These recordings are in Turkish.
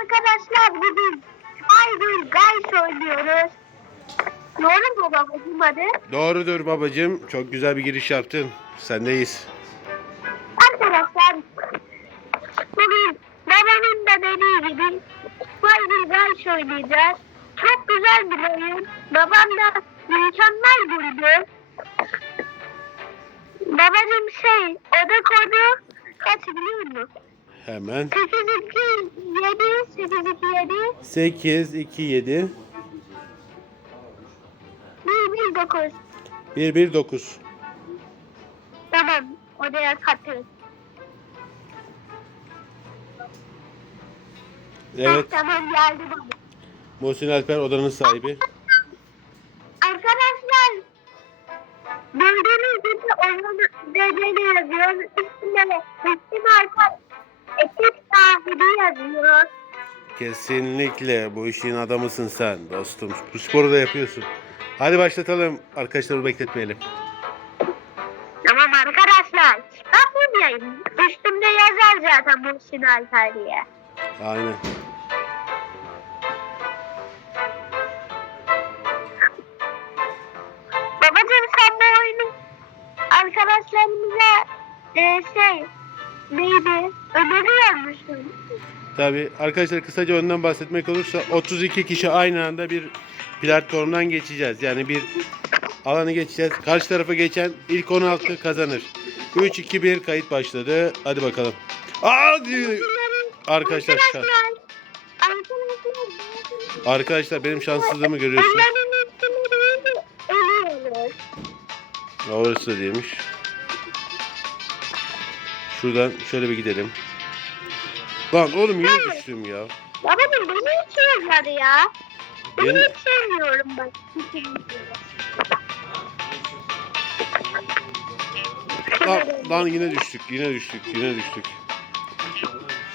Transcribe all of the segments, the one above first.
arkadaşlar bugün Idol Guys oynuyoruz. Doğru mu babacığım adı? Doğrudur babacığım. Çok güzel bir giriş yaptın. Sendeyiz. Arkadaşlar bugün babamın da dediği gibi Idol Guys oynayacağız. Çok güzel bir oyun. Babam da mükemmel buldu. Babacığım şey oda kodu kaç biliyor musun? Hemen. 8 2 7 8 2 7 8, 2, 7, 1 1 9 1, 1, 9. Tamam odaya katıl. Evet. Tamam geldi baba. Muhsin Alper odanın sahibi. Arkadaşlar gördüğünüz gibi onun bedeni yazıyor. De Müslüm Alper ekip sahibi yazıyor. Kesinlikle bu işin adamısın sen dostum. Bu sporu da yapıyorsun. Hadi başlatalım. Arkadaşları bekletmeyelim. Tamam arkadaşlar. Ben buradayım. Üstümde yazar zaten Muhsin Alper diye. Aynen. Babacığım sen bu oyunu arkadaşlarımıza e, şey neydi öneriyor musun? Tabi arkadaşlar kısaca önden bahsetmek olursa 32 kişi aynı anda bir platformdan geçeceğiz. Yani bir alanı geçeceğiz. Karşı tarafa geçen ilk 16 kazanır. 3 2 1 kayıt başladı. Hadi bakalım. Aa. Arkadaşlar şu an- Arkadaşlar benim şanssızlığımı görüyorsunuz. Orası değilmiş. Şuradan şöyle bir gidelim. Lan oğlum yine düştüm ya. Babacım beni hiç yazmadı ya. Ben Ben- hiç sevmiyorum bak. Lan, lan yine düştük, yine düştük, yine düştük.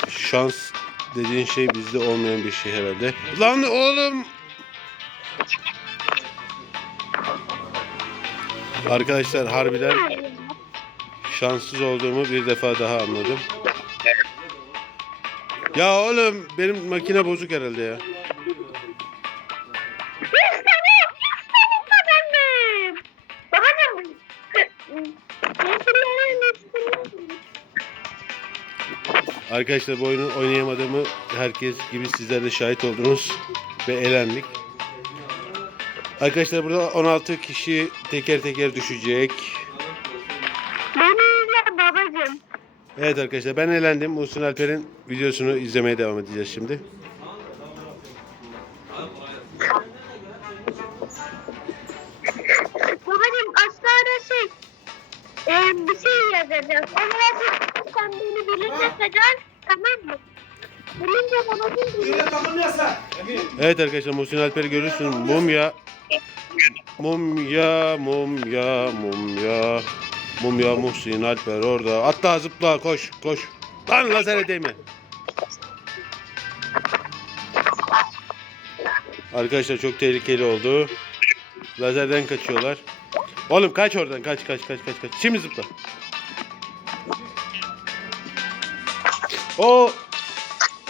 Şans dediğin şey bizde olmayan bir şey herhalde. Lan oğlum! Arkadaşlar harbiden şanssız olduğumu bir defa daha anladım. Ya oğlum benim makine bozuk herhalde ya. Arkadaşlar bu oyunu oynayamadığımı herkes gibi sizler de şahit oldunuz ve elendik. Arkadaşlar burada 16 kişi teker teker düşecek. Evet arkadaşlar ben elendim. Muhsin Alper'in videosunu izlemeye devam edeceğiz şimdi. Babacım aslında şey e, bir şey yazacağız. Onu yazıp sen beni bilinmeseceksin tamam mı? Bilince babacım Evet arkadaşlar Muhsin Alper'i görürsünüz. Mumya. Mumya, mumya, mumya. Mumya Muhsin Alper orada. Atla zıpla koş koş. Lan lazere değme. Arkadaşlar çok tehlikeli oldu. Lazerden kaçıyorlar. Oğlum kaç oradan kaç kaç kaç kaç kaç. Şimdi zıpla. O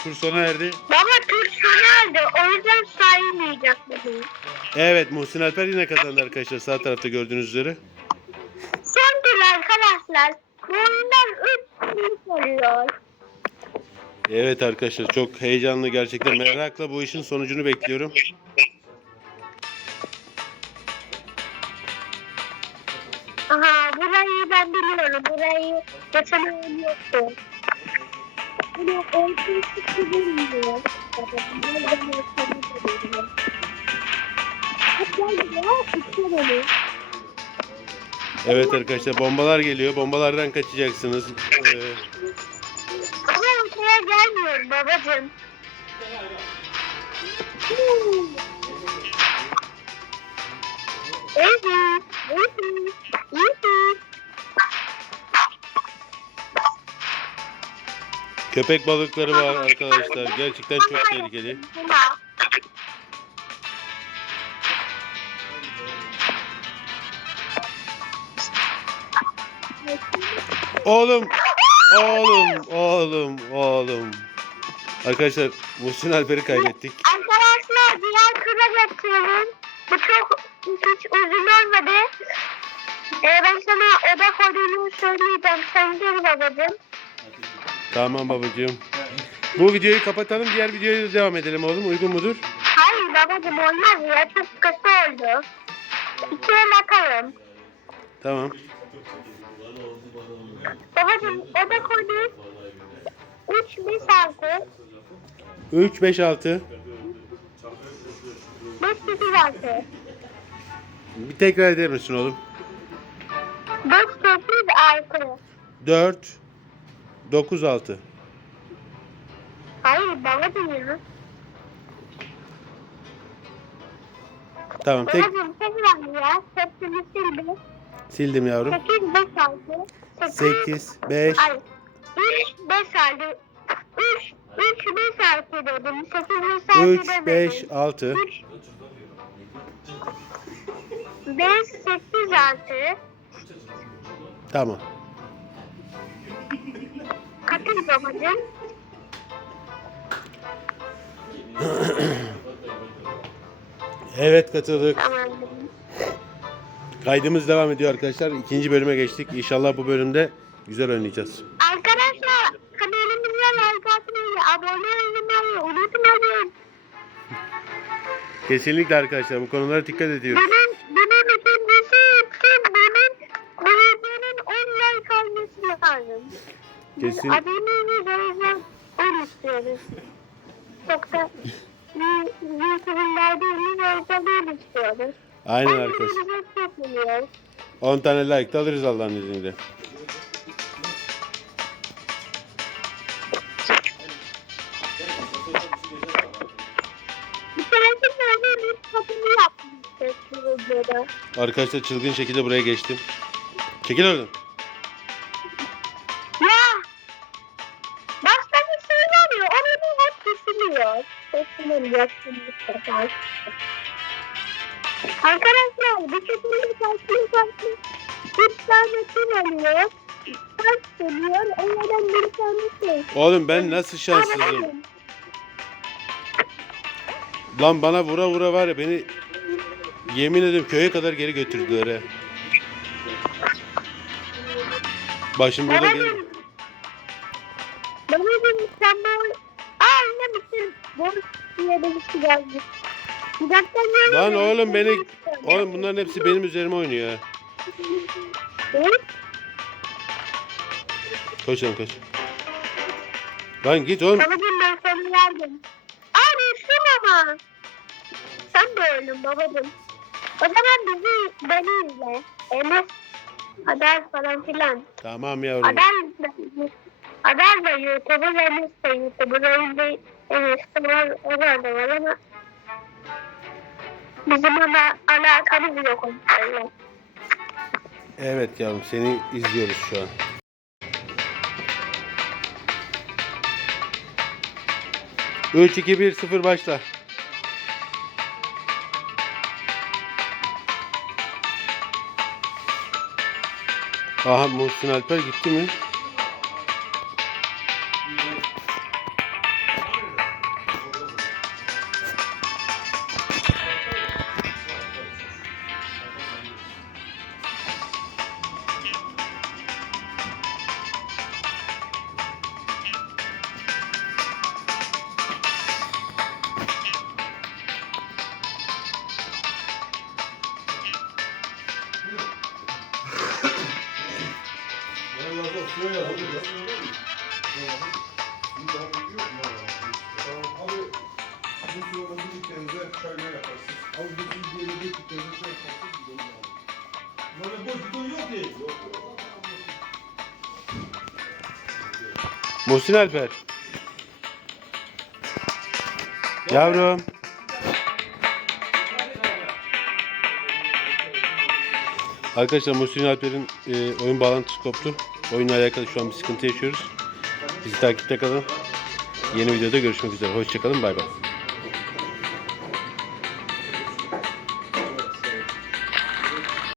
tur sona erdi. Baba Türk sona aldı. O yüzden sayılmayacak bu. Evet Muhsin Alper yine kazandı arkadaşlar sağ tarafta gördüğünüz üzere. Arkadaşlar. Bundan 3 tur oluyor. Evet arkadaşlar çok heyecanlı gerçekten merakla bu işin sonucunu bekliyorum. Aha burayı ben biliyorum. Burayı geçen oyun yoktu. Bunu ortası bilmiyor. Evet arkadaşlar bombalar geliyor. Bombalardan kaçacaksınız. Ee, Ama ortaya gelmiyor babacığım. Köpek balıkları var arkadaşlar. Gerçekten çok tehlikeli. Oğlum. Oğlum, oğlum, oğlum. Arkadaşlar Muhsin Alper'i kaybettik. Arkadaşlar diğer kıra geçelim. Bu çok hiç uzun olmadı. Ee, ben sana oda kodunu söyleyeceğim. Sen gel babacığım. Tamam babacığım. Bu videoyu kapatalım. Diğer videoya devam edelim oğlum. Uygun mudur? Hayır babacığım olmaz ya. Çok kısa oldu. İkiye bakalım. Tamam. Babacığım oda kodu 3 5 6 3, 5, 6. 5 8 6 Bir tekrar eder misin oğlum? 5 8 6 4, 9, 6. Hayır babacığım ya. Tamam tek Babacığım tekrar ya. Hepsini sildi. Sildim yavrum. 8 5 6 8, 5, Ay, 3 5 6 3 3 5 6 dedim. 8 5 6 3, demedim. 5, 6. 3 5 8 6 Tamam. Katıl babacığım. Evet katıldık. Tamam. Kaydımız devam ediyor arkadaşlar. İkinci bölüme geçtik. İnşallah bu bölümde güzel oynayacağız. Arkadaşlar kanalımıza like atmayı, abone olmayı unutmayın. Kesinlikle arkadaşlar bu konulara dikkat ediyoruz. Bunun ikincisi için bunun bu videonun 10 like alması lazım. Kesin. Aboneliğini vereceğim 10 istiyoruz. Yoksa YouTube'un verdiğini vereceğim 10 istiyoruz. Aynen arkadaşlar. Çekmiyor. 10 tane like de alırız Allah'ın izniyle. Arkadaşlar çılgın şekilde buraya geçtim. Çekil oradan. Ya! Başka bir şey var ya, onu hep. Düşünüyor şimdi sefer. Arkadaşlar, bir şekilde farklı farklı üç tane tür oluyor. Kaç geliyor, onlardan bir tanesi. Oğlum ben nasıl şanssızım. Lan bana vura vura var ya beni yemin ederim köye kadar geri götürdüler he. Başım burada gel. Babacım, sen bu... Aa yine misin? Boş diye de bir şey geldi. Lan oğlum beni oğlum bunların hepsi benim üzerime oynuyor. Koş lan koş. Lan git oğlum. Babacım ben sana yardım. Aa düştüm ama. Sen de öldün babacım. O zaman bizi beni izle. Enes Adar falan filan. Tamam yavrum. Adar da Adar da YouTuber Enes de YouTuber oyunda Enes de var. Onlar da var ama bizim ona alakamız yok onlarla. Evet yavrum seni izliyoruz şu an. Üç, iki, bir, sıfır başla. Aha Muhsin Alper gitti mi? Muhsin Alper. Yavrum. Arkadaşlar Muhsin Alper'in e, oyun bağlantısı koptu. Oyunla alakalı şu an bir sıkıntı yaşıyoruz. Bizi takipte kalın. Yeni videoda görüşmek üzere. Hoşçakalın. Bay bay.